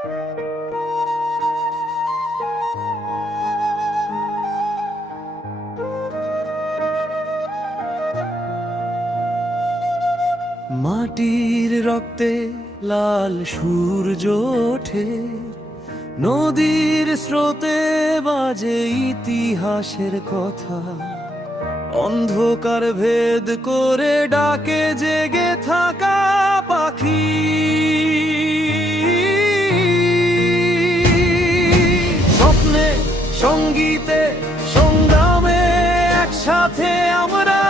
মাটির রক্তে লাল সূর্য ওঠে, নদীর স্রোতে বাজে ইতিহাসের কথা। অন্ধকার ভেদ করে ডাকে জেগে থাকা পাখি। সঙ্গীতে সংগ্রামে একসাথে আমরা।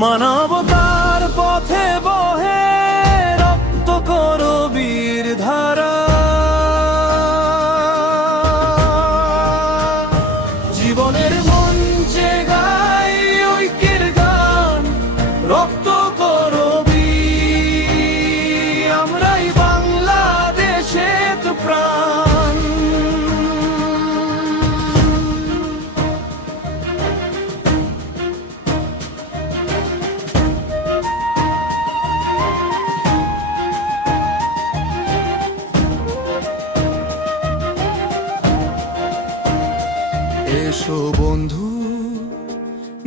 মানবতার পথে বহে এসো বন্ধু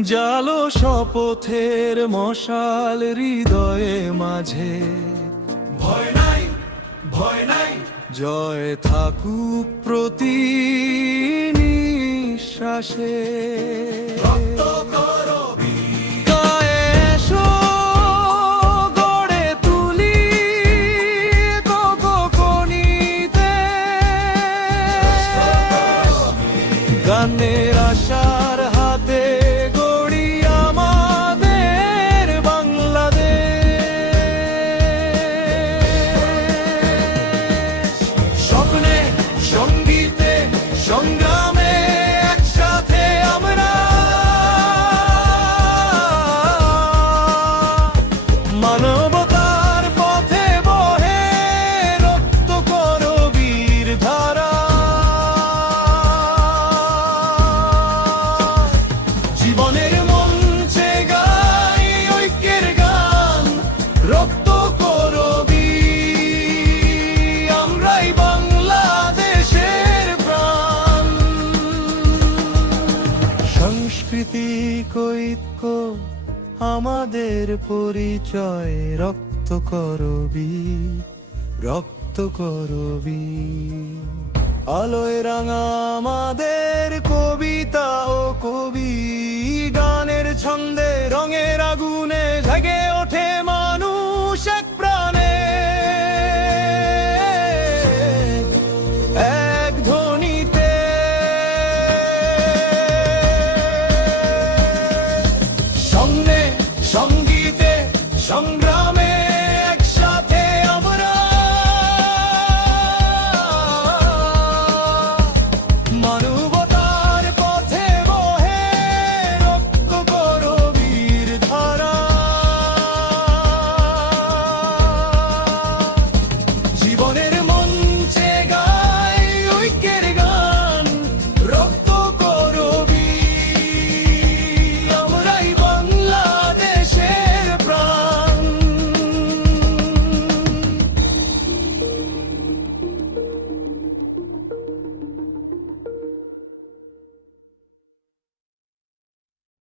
জালো শপথের মশাল হৃদয়ে মাঝে। ভয় নাই ভয় নাই। জয় থাকুক প্রতি নিঃশ্বাসে। গানের আশার সাংস্কৃতিক কৈক্য আমাদের পরিচয় রক্ত করবি রক্ত করবি। আলোয় রাঙা আমাদের